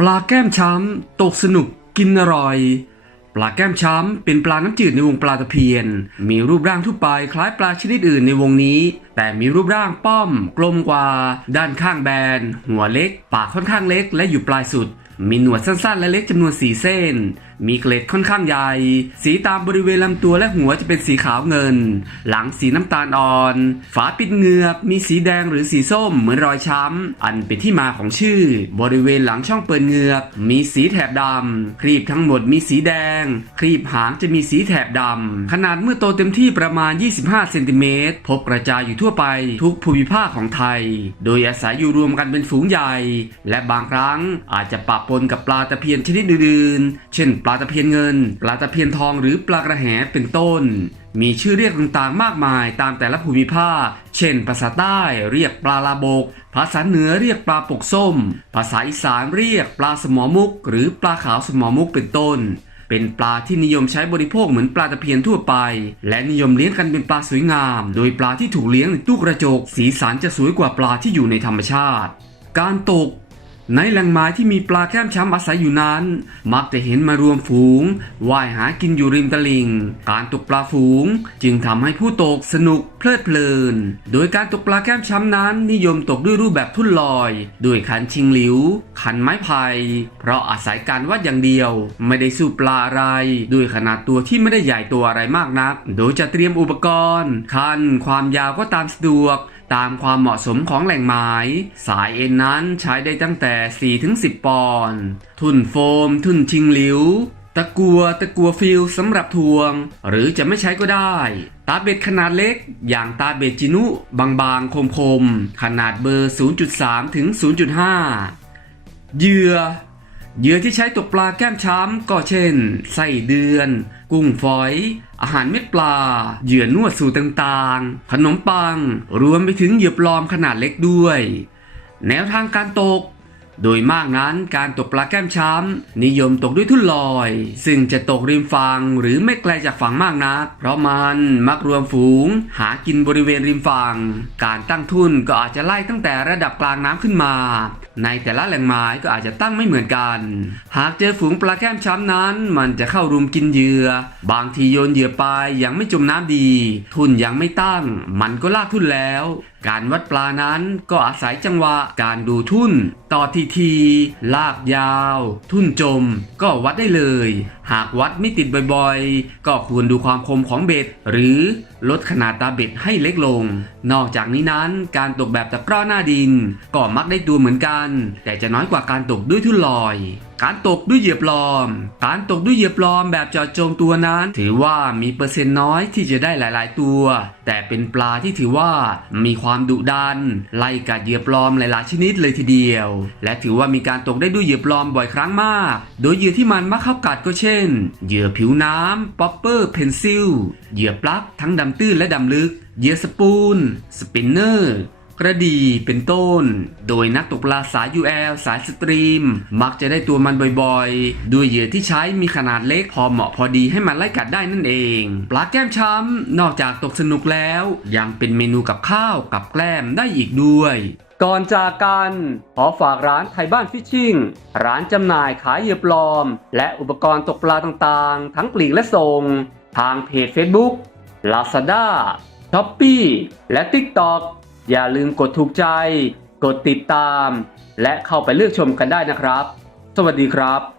ปลาแก้มช้ำตกสนุกกินอร่อย ปลาแก้มช้ำเป็นปลาน้ำจืดในวงปลาตะเพียน มีรูปร่างทั่วไปคล้ายปลาชนิดอื่นในวงนี้ แต่มีรูปร่างป้อม กลมกว่า ด้านข้างแบน หัวเล็ก ปากค่อนข้างเล็กและอยู่ปลายสุด มีหนวดสั้นๆ และเล็กจำนวนสีเส้น มีเกล็ดค่อนข้างใหญ่ สีตามบริเวณลำตัวและหัวจะเป็นสีขาวเงิน หลังสีน้ำตาลอ่อน ฝาปิดเหงือก มีสีแดงหรือสีส้มเหมือนรอยช้ำ อันเป็นที่มาของชื่อ บริเวณหลังช่องเปิดเหงือก มีสีแถบดำครีบทั้งหมดมีสีแดง ครีบหางจะมีสีแถบดำ ขนาดเมื่อโตเต็มที่ประมาณ 25 เซนติเมตร พบกระจายอยู่ทั่วไปทุกภูมิภาคของไทย โดยอาศัยอยู่รวมกันเป็นฝูงใหญ่ และบางครั้งอาจจะปะปนกับปลาตะเพียนชนิดอื่นๆ เช่น ปลาตะเพียนเงิน ปลาตะเพียนทองหรือปลากระแหเป็นต้น มีชื่อเรียกต่างๆ มากมายตามแต่ละภูมิภาค เช่น ภาษาใต้เรียกปลาลาบก ภาษาเหนือเรียกปลาปกส้ม ภาษาอีสานเรียกปลาสมอมุก หรือปลาขาวสมอมุกเป็นต้นเป็นปลาที่นิยมใช้บริโภคเหมือนปลาตะเพียนทั่วไป และนิยมเลี้ยงกันเป็นปลาสวยงาม โดยปลาที่ถูกเลี้ยงในตู้กระจก สีสันจะสวยกว่าปลาที่อยู่ในธรรมชาติ การตก ในแหล่งไม้ที่มีปลาแก้มช้ำอาศัยอยู่นั้น มักจะเห็นมารวมฝูงว่ายหากินอยู่ริมตลิ่ง การตกปลาฝูงจึงทำให้ผู้ตกสนุกเพลิดเพลิน โดยการตกปลาแก้มช้ำนั้นนิยมตกด้วยรูปแบบทุ่นลอยด้วยขันชิงหลิวขันไม้ไผ่เพราะอาศัยการวัดอย่างเดียว ไม่ได้สู้ปลาอะไร ด้วยขนาดตัวที่ไม่ได้ใหญ่ตัวอะไรมากนัก โดยจะเตรียมอุปกรณ์ คัน ความยาวก็ตามสะดวก ตามความเหมาะสมของแหล่งไม้สายเอ็นนั้นใช้ได้ตั้งแต่ 4-10 ปอนด์ทุ่นโฟม ทุ่นชิงหลิว ตะกัวตะกัวฟิลสำหรับทวง หรือจะไม่ใช้ก็ได้ ตาเบ็ดขนาดเล็ก อย่างตาเบ็ดจินุ บางๆ คมๆ ขนาดเบอร์ 0.3 ถึง 0.5 เหยื่อ เหยื่อที่ใช้ตกปลาแก้มช้ำก็เช่นไส้เดือน กุ้งฝอย อาหารเม็ดปลา เหยื่อนวดสูตรต่างๆ ขนมปัง รวมไปถึงเหยื่อปลอมขนาดเล็กด้วย แนวทางการตก โดยมากนั้นการตกปลาแก้มช้ำนิยมตกด้วยทุ่นลอย ซึ่งจะตกริมฝั่งหรือไม่ไกลจากฝั่งมากนัก เพราะมันมักรวมฝูง หากินบริเวณริมฝั่งการตั้งทุ่นก็อาจจะไล่ตั้งแต่ระดับกลางน้ำขึ้นมาในแต่ละแหล่งหมายก็อาจจะตั้งไม่เหมือนกัน หากเจอฝูงปลาแก้มช้ำนั้น มันจะเข้ารุมกินเหยื่อ บางทีโยนเหยื่อไปยังไม่จมน้ำดี ทุนยังไม่ตั้ง มันก็ลากทุนแล้วการวัดปลานั้นก็อาศัยจังหวะการดูทุ่น ต่อทีที ลากยาว ทุ่นจม ก็วัดได้เลย หากวัดไม่ติดบ่อยๆ ก็ควรดูความคมของเบ็ด หรือลดขนาดตาเบ็ดให้เล็กลง นอกจากนี้นั้นการตกแบบตะกร้อหน้าดิน ก็มักได้ตัวเหมือนกัน แต่จะน้อยกว่าการตกด้วยทุ่นลอย การตกด้วยเหยื่อปลอม การตกด้วยเหยื่อปลอมแบบเจาะจงตัวนั้น ถือว่ามีเปอร์เซ็นต์น้อยที่จะได้หลาย ๆ ตัว แต่เป็นปลาที่ถือว่ามีความดุดัน ไล่กัดเหยื่อปลอมหลาย ๆ ชนิดเลยทีเดียว และถือว่ามีการตกได้ด้วยเหยื่อปลอมบ่อยครั้งมาก โดยเหยื่อที่มันมักเข้ากัดก็เช่น เหยื่อผิวน้ำป๊อปเปอร์เพนซิล เหยื่อปลั๊กทั้งดำตื้นและดำลึก เหยื่อสปูน สปินเนอร์ กระดีเป็นต้น โดยนักตกปลาสาย UL สายสตรีม มักจะได้ตัวมันบ่อยๆ ด้วยเหยื่อที่ใช้มีขนาดเล็กพอเหมาะพอดีให้มันไล่กัดได้นั่นเอง ปลาแก้มช้ำนอกจากตกสนุกแล้ว ยังเป็นเมนูกับข้าวกับแกล้มได้อีกด้วยก่อนจากกัน ขอฝากร้านไทยบ้านฟิชชิ่ง ร้านจำหน่ายขายเหยื่อปลอม และอุปกรณ์ตกปลาต่างๆ ทั้งปลีกและส่ง ทางเพจ Facebook Lazada s h o p e e และ TikTok อย่าลืมกดถูกใจ กดติดตาม และเข้าไปเลือกชมกันได้นะครับ สวัสดีครับ